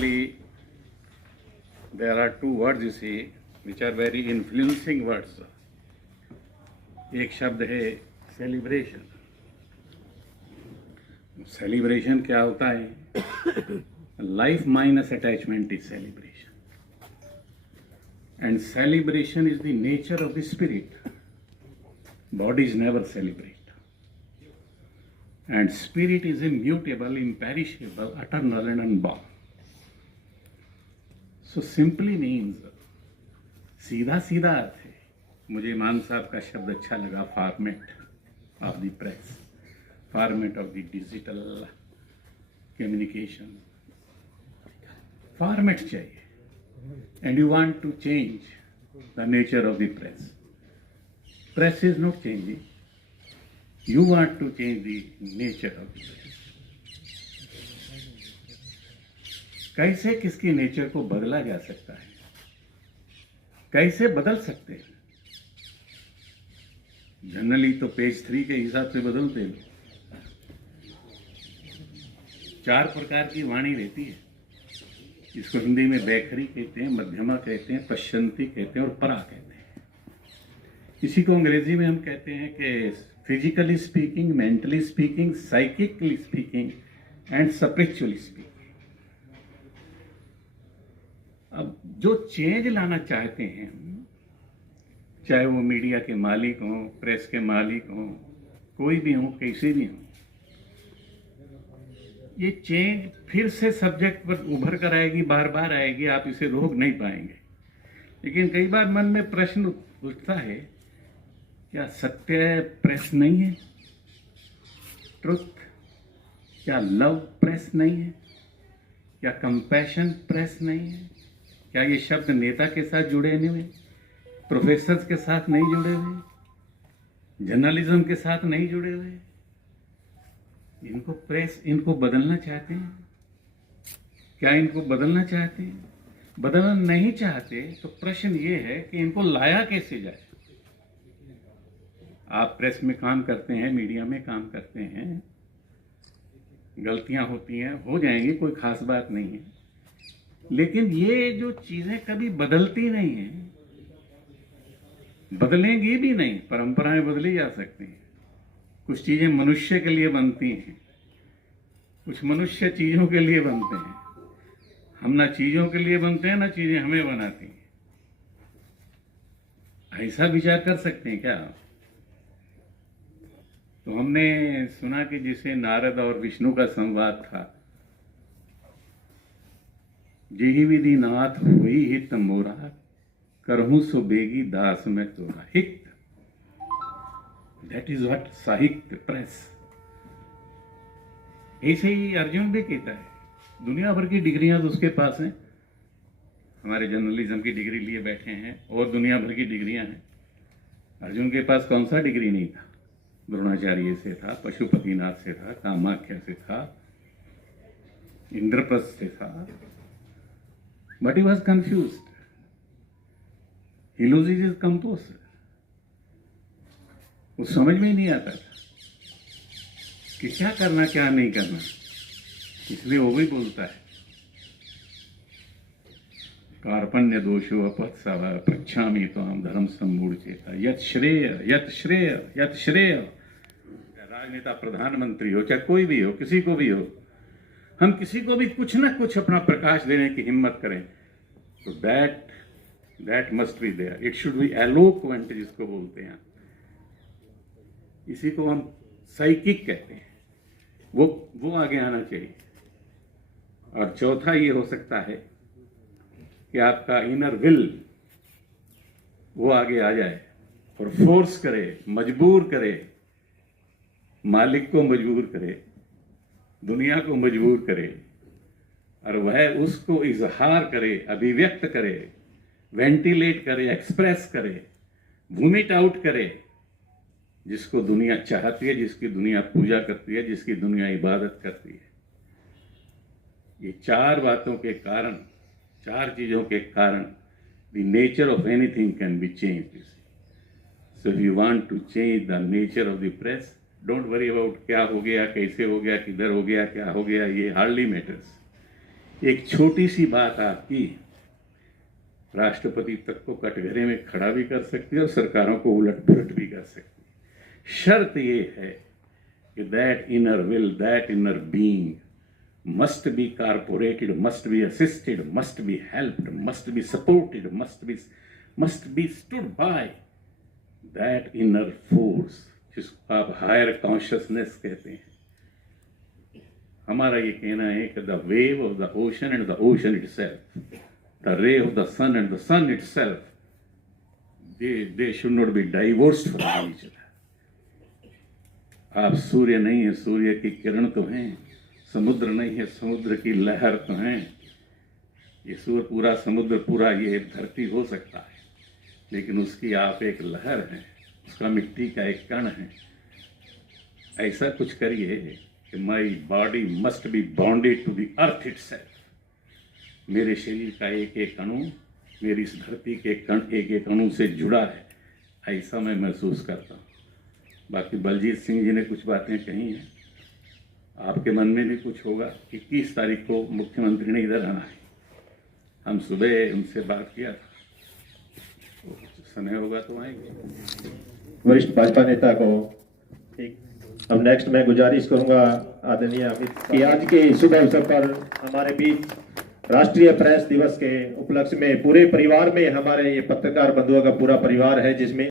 basically there are two words you see which are very influencing words. एक शब्द है celebration. Celebration क्या होता है? Life minus attachment is celebration, and celebration is the nature of the spirit. Body is never celebrate, and spirit is immutable, imperishable, eternal and unborn. So simply means, सीधा सीधा अर्थ है. मुझे मान साहब का शब्द अच्छा लगा, format of the press, format of the digital communication. Format चाहिए, and you want to change the nature of the press. Press is not changing. You want to change the nature of the press. कैसे किसकी nature को बदला जा सकता है? कैसे बदल सकते हैं? जनरली तो पेज 3 के हिसाब से बदलते हैं. 4 प्रकार की वाणी रहती है. इसको हिंदी में बैखरी कहते हैं, मध्यमा कहते हैं, पश्चंती कहते हैं और परा कहते हैं. इसी को अंग्रेजी में हम कहते हैं कि physically speaking, mentally speaking, psychically speaking and spiritually speaking. अब जो चेंज लाना चाहते हैं, चाहे वो मीडिया के मालिक हों, प्रेस के मालिक हों, कोई भी हो, कैसे भी हो, ये चेंज फिर से सब्जेक्ट पर उभर कर आएगी, बार बार आएगी. आप इसे रोक नहीं पाएंगे. लेकिन कई बार मन में प्रश्न उठता है, क्या सत्य प्रेस नहीं है? ट्रुथ. क्या लव प्रेस नहीं है? क्या कंपैशन प्रेस नहीं है? क्या ये शब्द नेता के साथ जुड़े हुए, प्रोफेसर्स के साथ नहीं जुड़े हुए, जर्नलिज्म के साथ नहीं जुड़े हुए? इनको प्रेस, इनको बदलना चाहते हैं? क्या इनको बदलना चाहते हैं? बदलना नहीं चाहते तो प्रश्न ये है कि इनको लाया कैसे जाए. आप प्रेस में काम करते हैं, मीडिया में काम करते हैं, गलतियां होती हैं, हो जाएंगी, कोई खास बात नहीं है. लेकिन ये जो चीजें कभी बदलती नहीं हैं, बदलेंगी भी नहीं. परंपराएं बदली जा सकती हैं. कुछ चीजें मनुष्य के लिए बनती हैं, कुछ मनुष्य चीजों के लिए बनते हैं. हम ना चीजों के लिए बनते हैं, ना चीजें हमें बनाती हैं. ऐसा विचार कर सकते हैं क्या? तो हमने सुना कि जिसे नारद और विष्णु का संवाद था, जेहि विधि नाथ हुई हित मोरा, करहूं सो बेगी दास में तोरा. हित, दैट इज व्हाट साहित्य, प्रेस. ऐसे ही अर्जुन भी कहता है. दुनिया भर की डिग्रियां तो उसके पास हैं. हमारे जर्नलिज्म की डिग्री लिए बैठे हैं और दुनिया भर की डिग्रियां हैं. अर्जुन के पास कौन सा डिग्री नहीं था? द्रोणाचार्य से था, पशुपतिनाथ से था, कामाख्या से था, इंद्रप्रस्थ से था. But he was confused. He loses his composer. वो समझ में ही नहीं आता था कि क्या करना क्या नहीं करना. इसलिए वो भी बोलता है, कार्पण्य दोषो अपत्सव पृच्छामि त्वाम धर्म सम्मूढ़चेता. यत श्रेय यत श्रेय यत श्रेय. राजनेता, प्रधानमंत्री हो, चाहे कोई भी हो, किसी को भी हो, हम किसी को भी कुछ ना कुछ अपना प्रकाश देने की हिम्मत करें, तो that must be there. It should be eloquent, जिसको बोलते हैं. इसी को हम साइकिक कहते हैं. वो आगे आना चाहिए. और चौथा ये हो सकता है कि आपका इनर विल वो आगे आ जाए और फोर्स करे, मजबूर करे, मालिक को मजबूर करे, दुनिया को मजबूर करे, और वह उसको इजहार करे, अभिव्यक्त करे, वेंटिलेट करे, एक्सप्रेस करे, वोमिट आउट करे, जिसको दुनिया चाहती है, जिसकी दुनिया पूजा करती है, जिसकी दुनिया इबादत करती है. ये 4 बातों के कारण, 4 चीजों के कारण the nature of anything can be changed. You see. So if you want to change the nature of the press, don't worry about क्या हो गया, कैसे हो गया, किधर हो गया, क्या हो गया. ये hardly matters. एक छोटी सी बात आपकी राष्ट्रपति तक को कटघरे में खड़ा भी कर सकती है और सरकारों को उलट पुलट भी कर सकती है। शर्त ये है कि that inner will, that inner being must be corporated, must be assisted, must be helped, must be supported, must be stood by that inner force जिसको आप हायर कॉन्शियसनेस कहते हैं। हमारा ये कहना है कि the wave of the ocean and the ocean itself, the ray of the sun and the sun itself, they should not be divorced from each other। आप सूर्य नहीं है, सूर्य की किरण तो हैं, समुद्र नहीं है, समुद्र की लहर तो हैं। ये सूर्य पूरा, समुद्र पूरा, ये धरती हो सकता है, लेकिन उसकी आप एक लहर हैं, उसका मिट्टी का एक कण है। ऐसा कुछ करिए कि my body must be bonded to the earth itself. मेरे शरीर का एक एक अणु मेरी इस धरती के कण एक एक अणु से जुड़ा है, ऐसा मैं महसूस करता हूँ। बाकी बलजीत सिंह जी ने कुछ बातें कही हैं, आपके मन में भी कुछ होगा। 21 तारीख को मुख्यमंत्री ने इधर आना है, हम सुबह उनसे बात किया था, तो समय होगा तो आएंगे। वरिष्ठ भाजपा नेता को अब नेक्स्ट मैं गुजारिश करूंगा आदरणीय अमित कि आज के शुभ अवसर पर हमारे बीच राष्ट्रीय प्रेस दिवस के उपलक्ष्य में पूरे परिवार में, हमारे ये पत्रकार बंधुओं का पूरा परिवार है, जिसमें